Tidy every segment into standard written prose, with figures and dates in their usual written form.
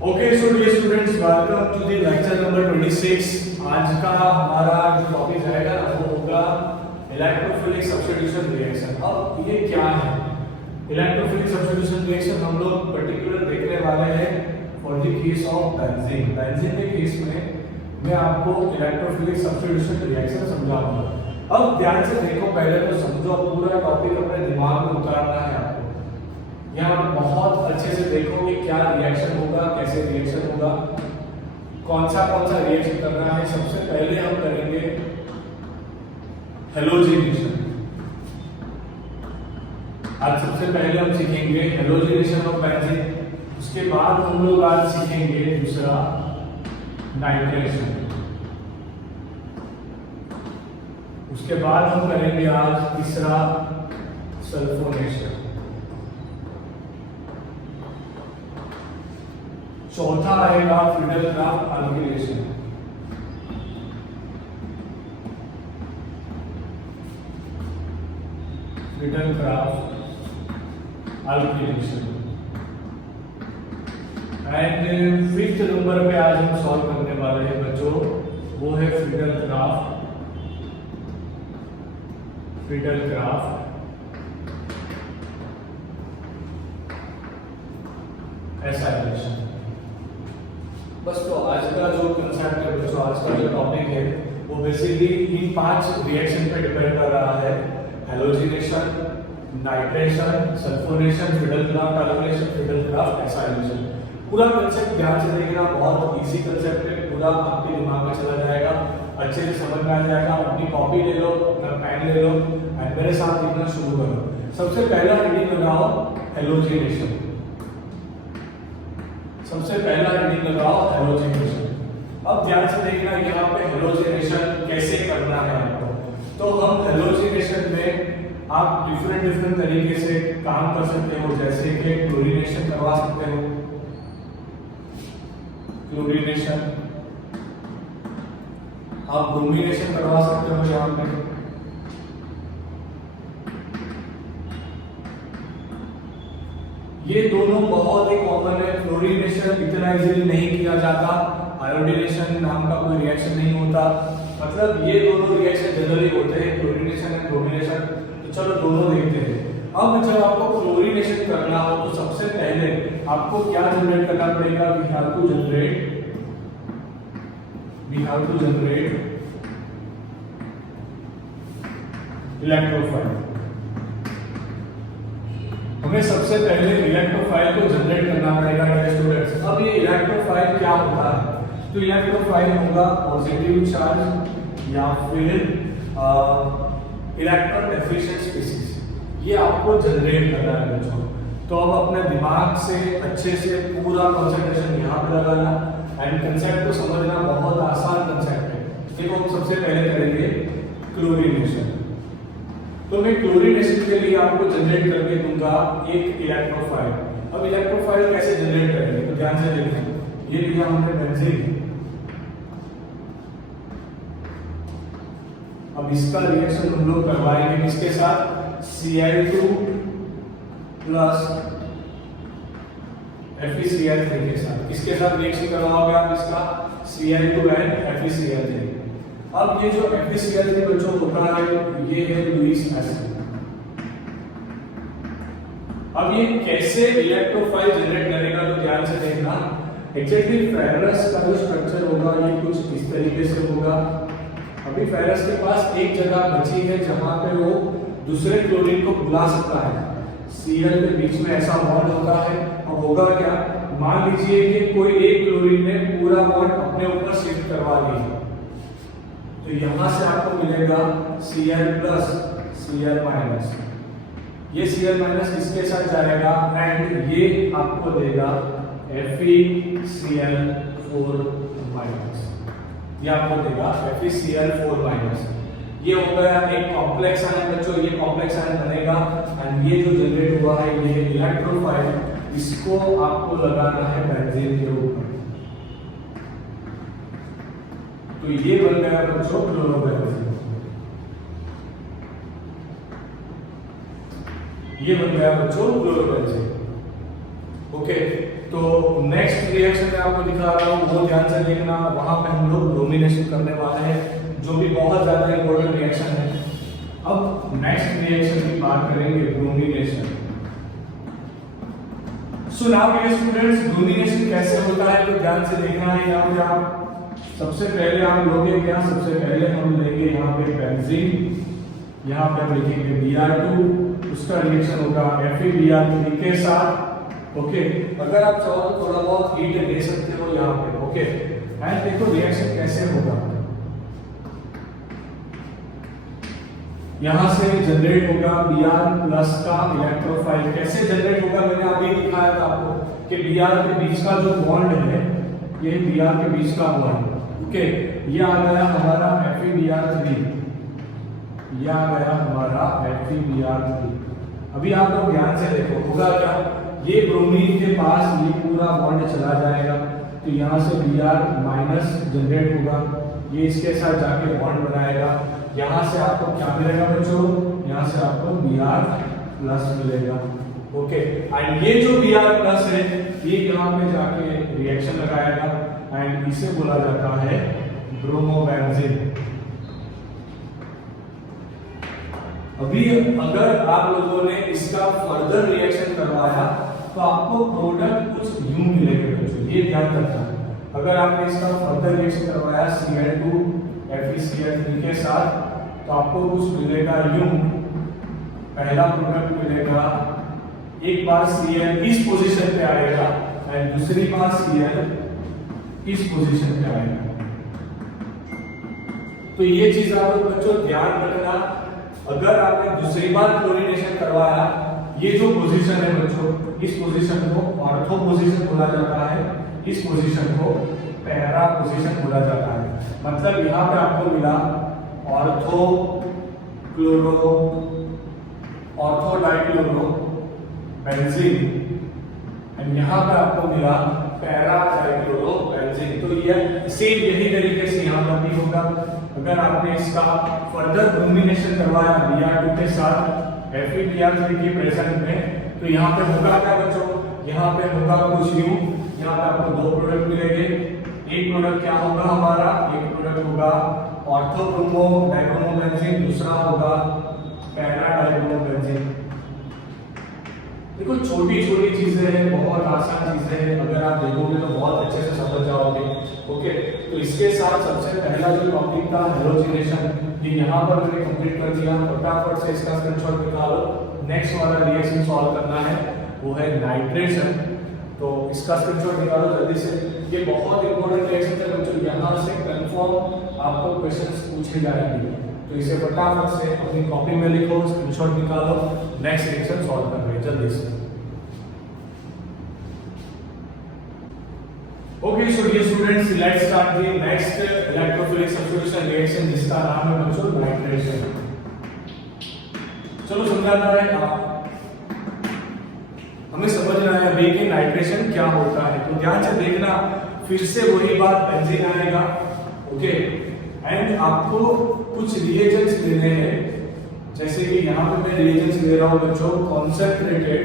Okay so dear students, welcome to the lecture number 26। आज का हमारा जो टॉपिक रहेगा वो होगा इलेक्ट्रोफिलिक सब्स्टिट्यूशन रिएक्शन। अब ये क्या है इलेक्ट्रोफिलिक सब्स्टिट्यूशन रिएक्शन? हम लोग पर्टिकुलर देखने वाले हैं for the case of benzene. Benzene के केस में मैं आपको इलेक्ट्रोफिलिक सब्स्टिट्यूशन रिएक्शन समझाऊंगा। अब ध्यान से देखो, पहले तो समझो, पूरा टॉपिक अपने दिमाग में उतारना है आपको। यहाँ बहुत अच्छे से देखो कि क्या रिएक्शन होगा, कैसे रिएक्शन होगा, कौन सा रिएक्शन करना है। सबसे पहले हम करेंगे हैलोजिनेशन। आज सबसे पहले हम सीखेंगे हैलोजिनेशन ऑफ बेंजीन। उसके बाद हम लोग आज सीखेंगे दूसरा नाइट्रेशन। उसके बाद हम करेंगे आज तीसरा सल्फोनेशन। चौथा आएगा Friedel Crafts alkylation. Friedel Crafts alkylation. And fifth number पे आज हम सॉल्व करने वाले हैं बच्चों, वो है फ्रीडल-क्राफ्ट एसाइलेशन। बस तो आज का जो कंसेप्ट है बच्चों, आज का जो टॉपिक है वो बेसिकली इन 5 रिएक्शन पे डिपेंड कर रहा है। Halogenation, nitration, sulphonation, Friedel Crafts alkylation, Friedel Crafts acylation. पूरा कंसेप्ट ध्यान से देखना, बहुत इजी कंसेप्ट है, पूरा आपके दिमाग में चला जाएगा, अच्छे से समझ में आ जाएगा। अपनी कॉपी ले लो, अपना पेन ले लो एंड मेरे साथ लिखना शुरू करो। सबसे पहला रीडिंग लगाओ हैलोजिनेशन। सबसे पहला रीडिंग लगाओ हैलोजिनेशन। अब ध्यान से देखना, यहाँ पे हैलोजिनेशन कैसे करना है आपको। तो हम हैलोजिनेशन में आप डिफरेंट तरीके से काम कर सकते हो, जैसे कि क्लोरीनेशन करवा सकते हो। क्लोरीनेशन, आप ब्रोमीनेशन करवा सकते हो यहाँ पे। ये दोनों बहुत ही कॉमन है। फ्लोरीनेशन इतना इजीली नहीं किया जाता, आयोडीनेशन नाम का कोई रिएक्शन नहीं होता। मतलब ये दोनों रिएक्शन जनरली होते हैं, क्लोरीनेशन एंड ब्रोमीनेशन। तो चलो दोनों देखते हैं। अब जब आपको क्लोरीनेशन करना हो तो सबसे पहले आपको क्या जनरेट करना पड़ेगा? We have to generate electrophile. हमें सबसे पहले इलेक्ट्रोफाइल को जनरेट करना पड़ेगा स्टूडेंट्स। अब ये इलेक्ट्रोफाइल क्या होता है? तो इलेक्ट्रोफाइल होगा पॉजिटिव चार्ज या फिर इलेक्ट्रॉन डेफिशिएंट स्पीशीज। ये आपको जनरेट करना है बच्चों। तो अब अपने दिमाग से अच्छे से पूरा कंसंट्रेशन यहाँ पे लगाना एंड कंसेप्ट को समझना। बहुत आसान कंसेप्ट है। देखो, हम सबसे पहले करेंगे क्लोरीनेशन। तो मैं क्लोरीनेशन के लिए आपको जनरेट करके दूंगा एक इलेक्ट्रोफाइल। अब इलेक्ट्रोफाइल कैसे जनरेट करेंगे तो ध्यान से देखिए। ये लिया हमने बेंजीन। अब इसका रिएक्शन हम लोग करवाएंगे किसके साथ? Cl2 प्लस FeCl3 के साथ। किसके साथ रिएक्शन करवाओगे आप इसका? Cl2 and FeCl3। अब ये जो FeCl3 बच्चों होता है, ये है लुईस एसिड। अब ये कैसे इलेक्ट्रोफाइल जनरेट करेगा तो ध्यान से देखना। एग्जैक्टली फेरस का जो स्ट्रक्चर होगा ये कुछ इस तरीके से होगा। अभी फेरस के पास एक जगह बची है जहां पे वो दूसरे क्लोरीन को बुला सकता है। Cl के बीच में ऐसा बॉन्ड होता है। अब होगा क्या? मान लीजिए कि कोई एक क्लोरीन ने पूरा बॉन्ड अपने ऊपर शिफ्ट करवा लिया, तो यहां से आपको मिलेगा Cl प्लस Cl माइनस। ये Cl माइनस इसके साथ जाएगा एंड ये आपको देगा FeCl4 माइनस। ये आपको देगा FeCl4 माइनस। ये हो गया एक कॉम्प्लेक्स आयन बच्चों। ये कॉम्प्लेक्स आयन बनेगा एंड ये जो जनरेट हुआ है ये इलेक्ट्रोफाइल, इसको आपको लगाना है बेंजीन के ऊपर। तो ये बन गया बच्चों क्लोरोबेंजीन। ये बन गया बच्चों क्लोरोबेंजीन। ओके, तो नेक्स्ट रिएक्शन में आपको दिखा रहा हूँ, वो ध्यान से देखना। वहां पे हम लोग ब्रोमिनेशन करने वाले हैं, जो भी बहुत ज्यादा इंपॉर्टेंट रिएक्शन है। अब नेक्स्ट रिएक्शन की बात करेंगे, bromination. So now dear students, bromination कैसे होता है तो ध्यान से देखना है। यहाँ पे आप सबसे पहले हम लोगे क्या, सबसे पहले हम लेंगे यहाँ पे बेंजीन, यहाँ पे हम लिखेंगे Br2, उसका रिएक्शन होगा FeBr3 के साथ। ओके, अगर आप चाहो तो थोड़ा बहुत हीट दे सकते हो यहाँ पे। ओके, एंड देखो रिएक्शन कैसे होगा। यहाँ से जनरेट होगा Br प्लस का इलेक्ट्रोफाइल। कैसे जनरेट होगा मैंने अभी दिखाया था आपको कि Br के बीच का जो बॉन्ड है, ये Br के बीच का बॉन्ड। ओके, ये आ गया हमारा FeBr3, ये आ गया हमारा FeBr3। अभी आप लोग ध्यान से देखो, होगा क्या, ये ब्रोमीन के पास ये पूरा बॉन्ड चला जाएगा, तो यहाँ से Br माइनस जनरेट होगा, ये इसके साथ जाके बॉन्ड बनाएगा। यहाँ से आपको क्या मिलेगा बच्चों, यहाँ से आपको Br प्लस मिलेगा। ओके, एंड ये जो Br प्लस है ये यहाँ पे जाके रिएक्शन लगाएगा एंड इसे बोला जाता है ब्रोमोबेंजीन। अभी अगर आप लोगों ने इसका फर्दर रिएक्शन करवाया तो आपको प्रोडक्ट कुछ यूं मिलेगा बच्चों, ये ध्यान रखना। अगर आपने इसका फर्दर रिएक्शन करवाया Cl2 FeCl3 के साथ तो आपको कुछ मिलेगा यूं। पहला प्रोडक्ट मिलेगा, एक बार Cl इस पोजीशन पे आएगा एंड दूसरी बार Cl इस पोजीशन पे आएगा। तो ये चीज आप लोग बच्चों ध्यान रखना। अगर आपने दूसरी बार क्लोरीनेशन करवाया, ये जो पोजीशन है बच्चों, इस पोजीशन को ऑर्थो पोजीशन बोला जाता है, इस पोजीशन को पैरा पोजीशन बोला जाता है। मतलब यहाँ पे आपको मिला ortho chloro, ortho dichloro benzene, and यहाँ पे आपको मिला पैरा डाइक्लोरो बेंजीन। तो ये सेम यही तरीके से यहाँ पर भी होगा। अगर आपने इसका फर्दर ब्रोमिनेशन करवाया Br2 के साथ FeBr3 के प्रेजेंट में, तो यहाँ पे होगा क्या बच्चों, यहाँ पे होगा कुछ यूं। यहाँ पे आपको दो प्रोडक्ट मिलेंगे। एक प्रोडक्ट क्या होगा हमारा, एक प्रोडक्ट होगा ऑर्थोब्रोमो डाइब्रोमोबेंजीन, दूसरा होगा पैरा डाइब्रोमोबेंजीन। देखो छोटी छोटी चीजें हैं, बहुत आसान चीजें हैं, अगर आप देखोगे तो बहुत अच्छे से समझ जाओगे। ओके, तो इसके साथ सबसे पहला जो टॉपिक था हेलोजिनेशन, ये यहाँ पर मैंने कंप्लीट कर दिया। फटाफट से इसका स्क्रीनशॉट निकालो। नेक्स्ट वाला रिएक्शन सॉल्व करना है, वो है नाइट्रेशन। तो इसका स्क्रीनशॉट निकालो जल्दी से। ये बहुत इंपॉर्टेंट रिएक्शन है बच्चों, यहाँ से कंफर्म आपको क्वेश्चंस पूछे जाएंगे, तो इसे फटाफट से अपनी कॉपी में लिखो, स्क्रीनशॉट निकालो। नेक्स्ट रिएक्शन सॉल्व कर रहे हैं जल्दी से। Okay, so dear students, let's start the next electrophilic substitution reaction, जिसका नाम है बच्चों नाइट्रेशन। चलो समझाता है हमें समझना है अभी कि नाइट्रेशन क्या होता है। तो ध्यान से देखना, फिर से वही बात, बेंजीन आएगा। ओके, एंड आपको कुछ रिएजेंट्स लेने हैं, जैसे कि यहाँ पे मैं रिएजेंट्स ले रहा हूँ बच्चों, concentrated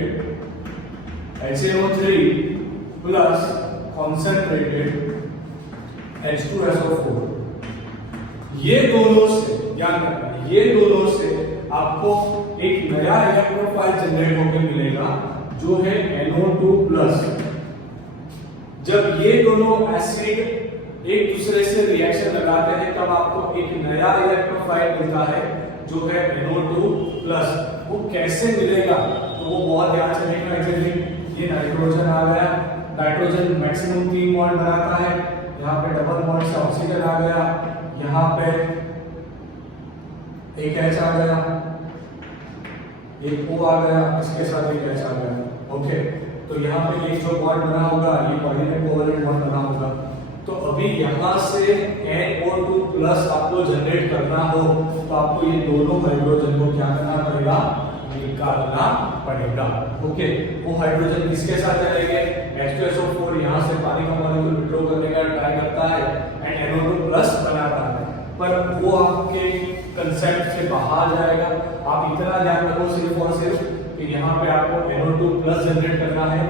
HAO3 plus concentrated H2SO4। ये दोनों से याद रखना, ये दोनों से आपको एक नया इलेक्ट्रोफाइल जनरेट होकर मिलेगा जो है NO2 प्लस। जब ये दोनों एसिड एक दूसरे से रिएक्शन लगाते हैं तब आपको एक नया इलेक्ट्रोफाइल मिलता है जो है NO2 प्लस। वो कैसे मिलेगा तो वो बहुत ध्यान से देखना। एग्जैक्टली ये नाइट्रोजन आ गया, नाइट्रोजन मैक्सिमम 3 बॉन्ड बनाता है, यहाँ पे डबल बॉन्ड से ऑक्सीजन आ गया, यहाँ पे एक H आ गया, एक O आ गया, इसके साथ एक H आ गया। ओके, तो यहाँ पे एक जो बॉन्ड बना होगा ये कोऑर्डिनेट कोवैलेंट बॉन्ड बना होगा। तो अभी यहाँ से NO2 प्लस आपको जनरेट करना हो तो आपको ये दोनों हाइड्रोजन को क्या करना पड़ेगा, निकालना पड़ेगा। ओके, वो हाइड्रोजन किसके साथ चलेंगे, H2SO4 यहाँ से पानी का मॉलिक्यूल विड्रॉ करने का ट्राई करता है एंड NO2 प्लस बनाता है, पर वो आपके कंसेप्ट से बाहर जाएगा। आप इतना ध्यान रखो सिर्फ और सिर्फ कि यहाँ पे आपको NO2 प्लस जनरेट करना है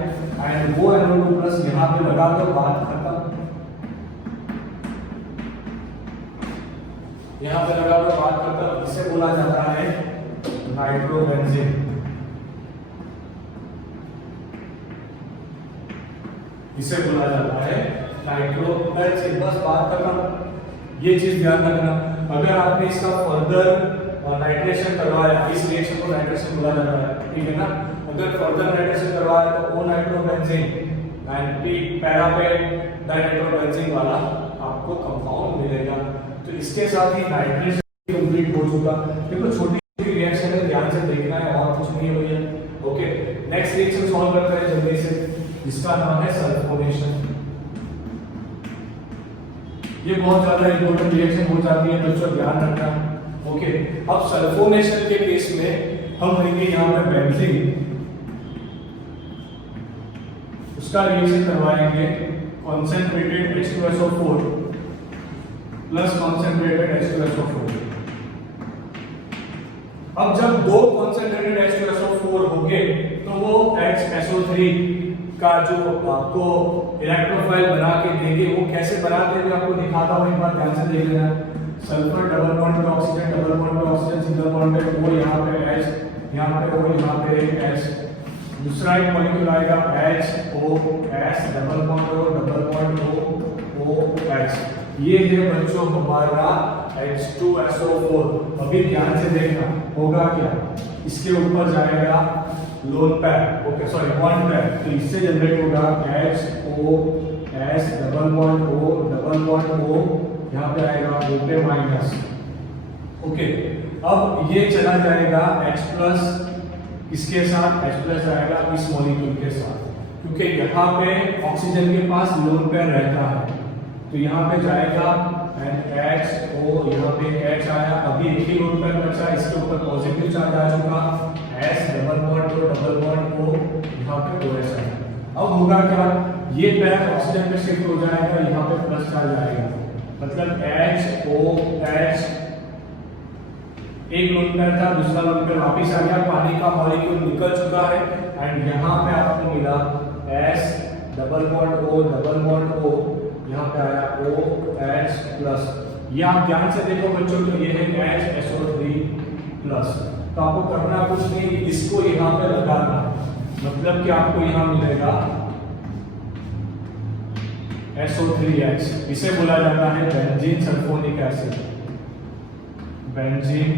एंड वो NO2 प्लस यहाँ पे लगा दो, बात खत्म। यहाँ पे लगा दो, बात खत्म। इसे बोला जाता है नाइट्रोबेंजीन। इसे बोला जाता है नाइट्रोबेंजीन। बस बात खत्म। ये चीज ध्यान रखना, अगर आपने इसका फर्दर नाइट्रेशन करवाया, इस रिएक्शन को नाइट्रेशन बोला जाता है, ठीक है ना। अगर फर्दर नाइट्रेशन करवाया तो ओ नाइट्रोबेंजीन एंड पी पैरा पे डाइनाइट्रोबेंजीन वाला आपको कंपाउंड मिलेगा। तो इसके साथ ही नाइट्रेशन कंप्लीट हो चुका। देखो छोटी छोटी रिएक्शन है, ध्यान से देखना है और कुछ नहीं है भैया। ओके, नेक्स्ट रिएक्शन सॉल्व करते हैं जल्दी से, जिसका नाम है सल्फोनेशन। ये बहुत ज्यादा इंपॉर्टेंट रिएक्शन हो जाती है बच्चों, ध्यान रखना। ओके, अब सल्फोनेशन के केस में हम लेंगे यहाँ पे बेंजीन, उसका रिएक्शन करवाएंगे concentrated H2SO4 plus concentrated H2SO4। अब जब दो कॉन्सेंट्रेटेड H2SO4 होंगे तो वो HSO3 का जो आपको इलेक्ट्रोफाइल बना के देंगे, वो कैसे बनाते हैं आपको दिखाता हूं, एक बार ध्यान से देख लेना। सल्फर डबल बॉन्ड पे ऑक्सीजन, डबल बॉन्ड पे ऑक्सीजन, सिंगल बॉन्ड पे O, यहाँ पे H, यहाँ पे O, यहाँ पे H। दूसरा एक मॉलिक्यूल आएगा HOS, double bond O, double bond O, OH। ये है बच्चों हमारा H2SO4। अभी ध्यान से देखना, होगा क्या, इसके ऊपर जाएगा लोन पैर, ओके सॉरी बॉन्ड पैर, तो इससे जनरेट होगा HOS, double bond O, double bond O, यहाँ पे आएगा O पे माइनस। ओके, अब ये चला जाएगा H प्लस, इसके साथ H प्लस आएगा इस मॉलिक्यूल के साथ, क्योंकि यहाँ पे ऑक्सीजन के पास लोन पैर रहता है, तो यहाँ पे जाएगा HO, यहाँ पे H आया। अभी एक ही लोन पैर बचा, इसके ऊपर पॉजिटिव चार्ज आ चुका, S double bond O, double bond O, यहाँ पे OH आया। अब होगा क्या, ये पैर ऑक्सीजन पे शिफ्ट हो जाएगा, यहाँ पे प्लस चार्ज आएगा, मतलब HOH, एक लोन पैर था, दूसरा लोन पैर वापिस आ गया, पानी का मॉलिक्यूल निकल चुका है एंड यहाँ पे आपको मिला S double bond O, double bond O, यहाँ पे आया OH प्लस। ये आप ध्यान से देखो बच्चों, तो ये है HSO3 प्लस। तो आपको करना कुछ नहीं, इसको यहाँ पे लगाना, मतलब कि आपको यहाँ मिलेगा SO3H। इसे बोला जाता है benzene sulphonic acid, benzene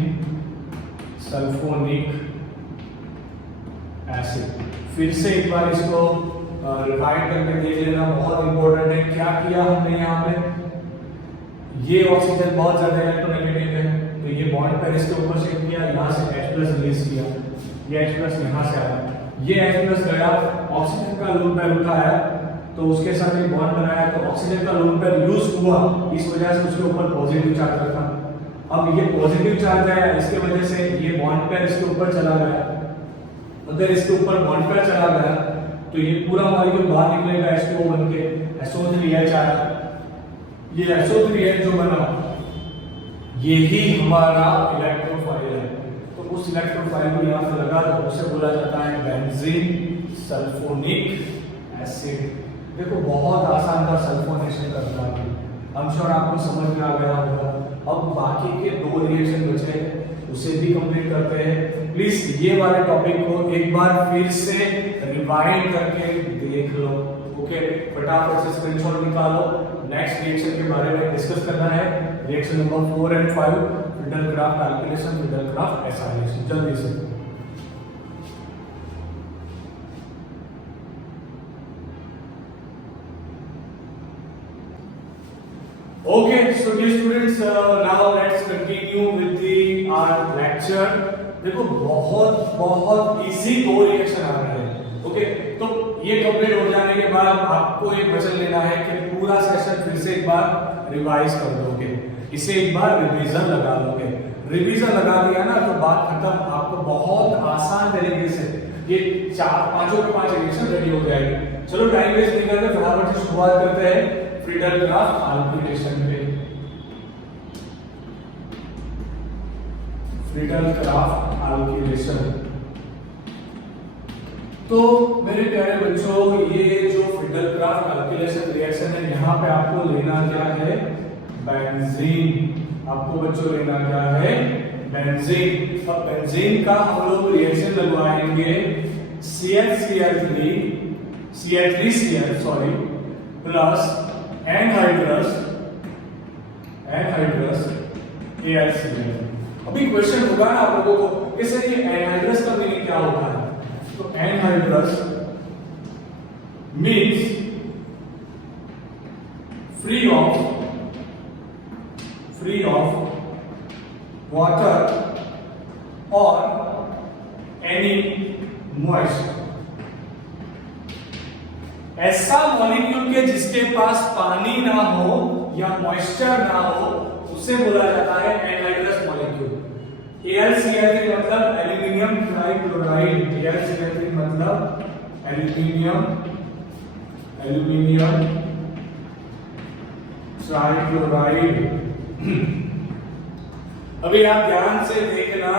sulphonic acid. फिर से एक बार इसको रिवाइंड करके देख लेना, बहुत इंपॉर्टेंट है। क्या किया हमने यहाँ पे, ये ऑक्सीजन बहुत ज्यादा इलेक्ट्रोनेगेटिव है, तो ये बॉन्ड पेयर इसके ऊपर शिफ्ट किया, यहाँ से H प्लस रिलीज किया, ये H प्लस यहाँ से आया, ये H प्लस गया, ऑक्सीजन का लोन पेयर उठाया, तो उसके साथ एक बॉन्ड बनाया, तो ऑक्सीजन का लोन पेयर यूज हुआ, इस वजह से उसके ऊपर पॉजिटिव चार्ज रखा। अब ये पॉजिटिव चार्ज आया, इसके वजह से ये बॉन्ड पेयर इसके ऊपर चला गया। अगर इसके ऊपर बॉन्ड पेयर चला गया तो ये पूरा मॉलिक्यूल बाहर निकलेगा H2O बन के, SO3H आया। ये SO3H जो बना, ये ही हमारा इलेक्ट्रोफाइल है, तो उस इलेक्ट्रोफाइल को यहाँ पे लगा दो, उसे बोला जाता है बेंजीन सल्फोनिक एसिड। देखो बहुत आसान था सल्फोनेशन करना, हम श्योर आपको समझ में आ गया होगा। अब बाकी के दो रिएक्शन बचे हैं, उसे भी कंप्लीट करते हैं। प्लीज ये वाले टॉपिक को एक बार फिर से रिवाइंड करके देख लो, ओके। फटाफट से स्क्रीनशॉट निकालो, नेक्स्ट रिएक्शन के बारे में डिस्कस करना है, reaction number 4 and 5, Friedel craft calculation, Friedel Crafts acylation, जल्दी से। Okay, so dear students, now let's continue with the our lecture. देखो बहुत इजी दो रिएक्शन आ रहे हैं, ओके। तो ये कंप्लीट हो जाने के बाद आपको एक वचन लेना है कि पूरा सेशन फिर से एक बार रिवाइज कर दोगे, इसे एक बार रिवीजन लगा लोगे। रिवीजन लगा दिया ना तो बात खत्म, आपको बहुत आसान तरीके से ये पांचों के पांच रिएक्शन रेडी हो जाएगी। चलो टाइम वेस्ट नहीं करते, फटाफट से शुरुआत करते हैं फ्रीडल क्राफ्ट कैलकुलेशन पे। फ्रीडल क्राफ्ट कैलकुलेशन तो मेरे प्यारे बच्चों, ये जो फिडलक्राफ्ट कैलकुलेशन रिएक्शन है, यहाँ पे आपको लेना क्या है, बेंजीन। आपको बच्चों लेना क्या है, बेंजीन। अब बेंजीन का हम लोग रिएक्शन लगवाएंगे CH3Cl sorry plus anhydrous AlCl। अभी क्वेश्चन होगा ना आप लोगों को कि सर ये एनहाइड्रस का मीनिंग क्या होता है? तो anhydrous means free of water और एनी मॉइस्चर। ऐसा मॉलिक्यूल के जिसके पास पानी ना हो या मॉइस्चर ना हो, उसे बोला जाता है एनहाइड्रस मॉलिक्यूल। AlCl3 मतलब एल्यूमिनियम ट्राइक्लोराइड। AlCl3 मतलब एल्यूमिनियम ट्राइक्लोराइड। अभी आप ध्यान से देखना,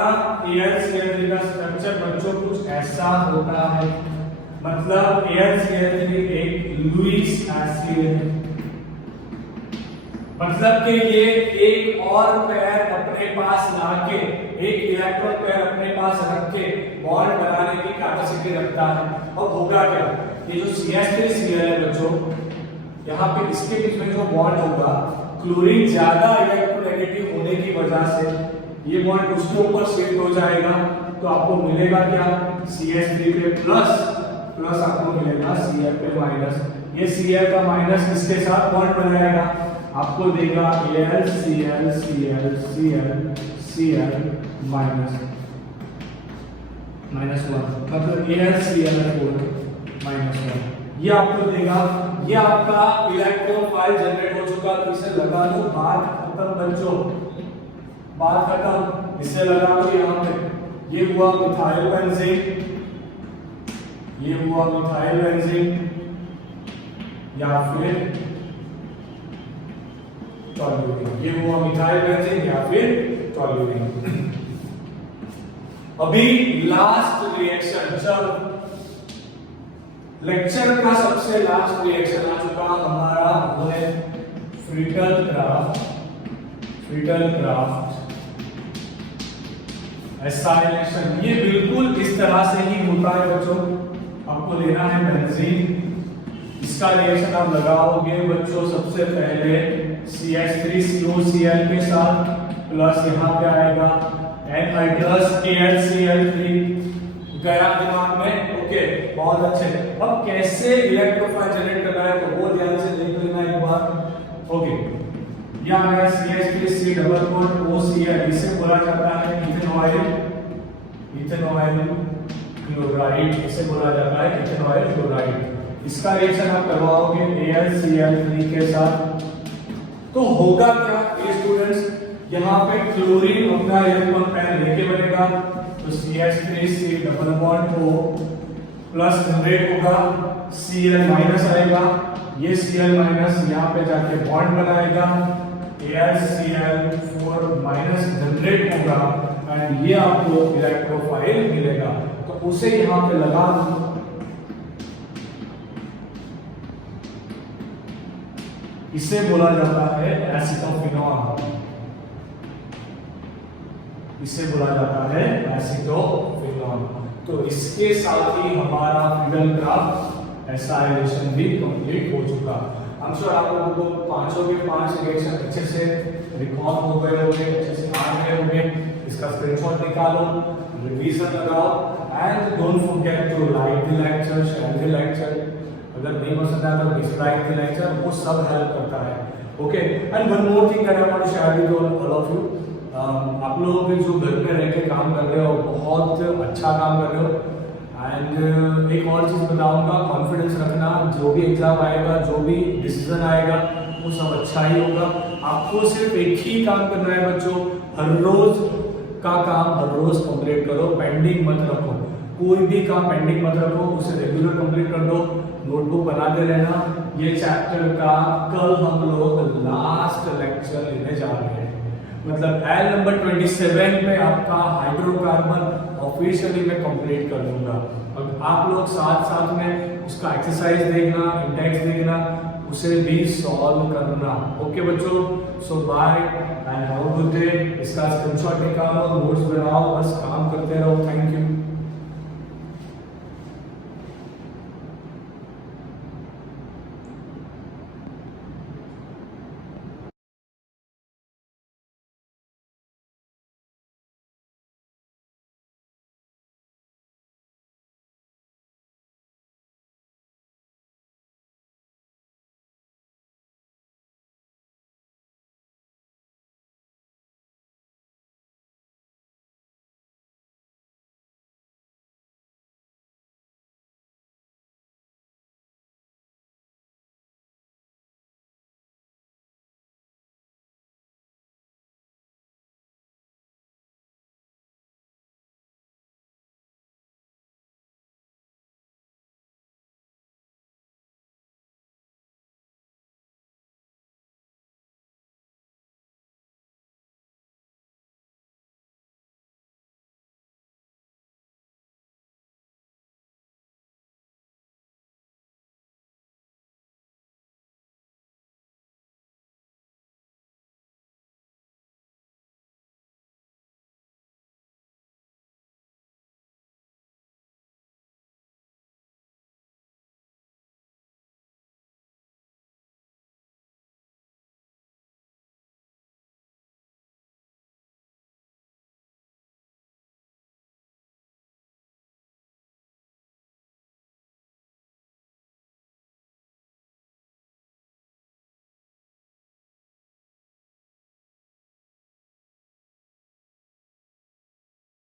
AlCl3 का स्ट्रक्चर बच्चों कुछ ऐसा होता है। मतलब AlCl3 एक लुईस एसिड है, मतलब कि ये एक और पैर अपने पास लाके, एक इलेक्ट्रॉन पैर अपने पास रख के बॉन्ड बनाने की कैपेसिटी रखता है। अब होगा क्या, ये जो CH3Cl है बच्चों, यहाँ पे इसके बीच में जो बॉन्ड होगा, क्लोरीन ज्यादा इलेक्ट्रोनेगेटिव होने की वजह से ये बॉन्ड उसके ऊपर शिफ्ट हो जाएगा। तो आपको मिलेगा क्या, CH3 पे प्लस आपको मिलेगा Cl पे माइनस। ये Cl का माइनस इसके साथ बॉन्ड बनाएगा, आपको देगा AlCl -1, मतलब AlCl4 -1 ये आपको देगा। ये आपका इलेक्ट्रोफाइल जनरेट हो चुका। तो इसे लगा दो, बात खत्म बच्चों, बात खत्म। इसे लगा दो यहाँ पे, ये हुआ मिथाइल बेंजीन, ये हुआ मिथाइल बेंजीन या फिर टॉल्यूरिन, ये हुआ मिथाइल बेंजीन या फिर टॉल्यूरिन। अभी लास्ट रिएक्शन, चल लेक्चर का सबसे लास्ट रिएक्शन आ चुका हमारा, वो है फ्रिडलक्राफ्ट एसाइलेशन। ये बिल्कुल इस तरह से ही होता है बच्चों। आपको लेना है बेंजीन, इसका रिएक्शन आप लगाओगे बच्चों। सबसे पहले CH3COCl के साथ प्लस यहाँ पे आएगा एनहाइड्रस AlCl3। गया दिमाग में? ओके, बहुत अच्छे। अब कैसे इलेक्ट्रोफाइल जनरेट करना है तो वो ध्यान से देख लेना एक बार। ओके, ये आ गया CH3C डबल बॉन्ड OCl, इसे बोला जाता है इथेनॉइल क्लोराइड, इसे बोला जाता है इथेनॉइल क्लोराइड। इसका रिएक्शन आप करवाओगे AlCl3 के साथ, तो होगा क्या ये स्टूडेंट्स, यहाँ पे क्लोरीन अपना इलेक्ट्रॉन पैर लेके बनेगा, तो CH3C double bond O plus generate होगा, Cl माइनस आएगा, ये Cl माइनस यहाँ पे जाके बॉन्ड बनाएगा, AlCl4 माइनस जनरेट होगा एंड ये आपको इलेक्ट्रोफाइल मिलेगा। तो उसे यहाँ पे लगा दो। इसे बोला जाता है एसिटोफिनॉल, इसे बोला जाता है एसिटोफिनॉल। तो इसके साथ ही हमारा फिडलक्राफ्ट एसाइलेशन भी कंप्लीट हो चुका। हम श्योर आप लोगों को पांचों के पांच रिएक्शन अच्छे से रिकॉल हो गए होंगे, अच्छे से आ गए होंगे। इसका स्क्रीनशॉट निकालो, रिवीजन लगाओ and don't forget to like the lecture, share the lecture. अगर नहीं पसंद आया तो डिसलाइक द लेक्चर, वो सब हेल्प करता है। Okay, and one more thing that I want to share with all of you. आप लोग भी जो घर में रह के काम कर रहे हो, बहुत अच्छा काम कर रहे हो। एंड एक और चीज बताऊंगा, कॉन्फिडेंस रखना, जो भी एग्जाम आएगा, जो भी डिसीजन आएगा, वो सब अच्छा ही होगा। आपको सिर्फ एक ही काम करना है बच्चों, हर रोज का काम हर रोज कंप्लीट करो, पेंडिंग मत रखो। कोई भी काम पेंडिंग मत रखो, उसे रेगुलर कंप्लीट कर दो, नोटबुक बनाते रहना। ये चैप्टर का कल हम लोग लास्ट लेक्चर लेने जा रहे हैं, मतलब एल नंबर 27 में आपका हाइड्रोकार्बन ऑफिशियली मैं कंप्लीट कर दूंगा। अब आप लोग साथ साथ में उसका एक्सरसाइज देखना, इंडेक्स देखना, उसे भी सॉल्व करना। ओके बच्चों, so bye and have a good day. इसका स्क्रीनशॉट निकालो, नोट्स बनाओ, बस काम करते रहो। Thank you.